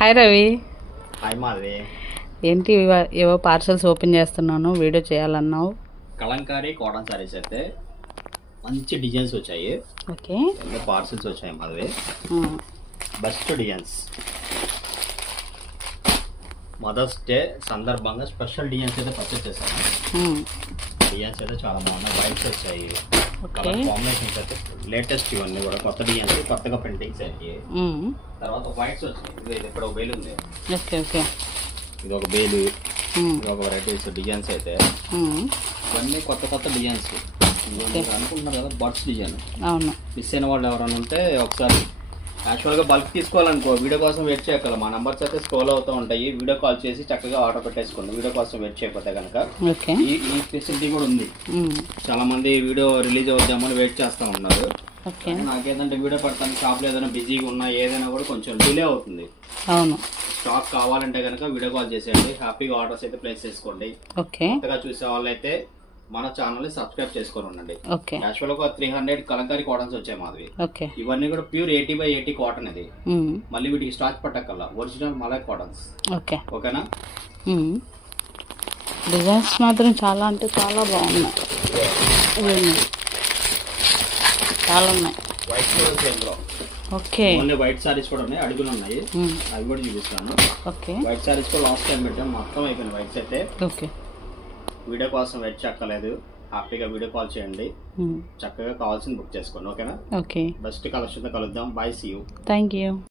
Hi Ravi. Hi Madhavi. ఏంటి ఏవో parcels open చేస్తున్నాను, వీడియో చేయాలన్నావు. కలంకారీ కాటన్ సారీస్ అయితే మంచి డిజైన్స్ వచ్చాయి. ఓకే, పార్సల్స్ వచ్చాయి Madhavi. Best designs mother's day సందర్భంగా స్పెషల్ డిజైన్స్ అయితే పర్చేస్ చేశాను. డిజైన్స్ అయితే చాలా బాగున్నాయి. వైట్స్ వచ్చాయి, కలర్ కాంబినేషన్స్ అయితే లేటెస్ట్, ఇవన్నీ కూడా కొత్త డిజైన్స్, కొత్తగా ప్రింటింగ్స్ అయ్యాయి. తర్వాత వైట్స్ వచ్చాయి. ఇది ఇక్కడ ఒక బేలు ఉంది. ఇది ఒక బేలు, ఇది ఒక వెరైటీస్ డిజైన్స్ అయితే ఇవన్నీ కొత్త కొత్త డిజైన్స్. అనుకుంటున్నారు కదా బర్డ్స్ డిజైన్. అవును, మిస్ అయిన వాళ్ళు ఎవరైనా ఉంటే ఒకసారి యాక్చువల్గా బల్క్ తీసుకోవాలనుకో వీడియో కోసం వెయిట్ చేయగల మా నంబర్స్ అయితే స్క్రోల్ అవుతూ ఉంటాయి. వీడియో కాల్ చేసి చక్కగా ఆర్డర్ పెట్టేసుకోండి. వీడియో కోసం వెయిట్ చేయకపోతే కనుక ఈ ఫెసిలిటీ కూడా ఉంది. చాలా మంది వీడియో రిలీజ్ అవుద్దామని వెయిట్ చేస్తూ ఉన్నారు. నాకేదంటే వీడియో పడతాను షాప్లో ఏదైనా బిజీగా ఉన్నా ఏదైనా కూడా కొంచెం డిలే అవుతుంది. అవును, స్టాక్ కావాలంటే కనుక వీడియో కాల్ చేసేయండి. హ్యాపీగా ఆర్డర్స్ అయితే ప్లేస్ చేసుకోండి. కొత్తగా చూసే వాళ్ళు అయితే మన ఛానల్ ని సబ్స్క్రైబ్ చేసుకొని ఉండండి. యాక్చువల్ గా 300 కలంకారీ కాటన్స్ వచ్చాయి మాధవి. ఇవన్నీ కూడా ప్యూర్ 80/80 కాటన్. ఇది మళ్ళీ వీటికి స్టాక్ పట్టకల్లా ఒరిజినల్ మలై కాటన్స్. ఓకేనా? డిజైన్స్ మాత్రం చాలా అంటే చాలా బాగున్నాయి. చాలా ఉన్నాయి. వైట్ కూడా వచ్చాయి ఇందులో. ఓన్లీ వైట్ సారీస్ కూడా ఉన్నాయి, అడుగులు ఉన్నాయి. అవి కూడా చూపిస్తాను. వైట్ సారీస్ కూడా లాస్ట్ టైం పెట్టాం, మొత్తం అయిపోయినాయి వైట్స్ అయితే. వీడియో కోసం వెయిట్ చేయక్కర్లేదు, హ్యాపీగా వీడియో కాల్ చేయండి. చక్కగా కావాల్సింది బుక్ చేసుకోండి. ఓకేనా? ఓకే, బెస్ట్ కలెక్షన్ తో కలుద్దాం. Bye, see you. Thank you.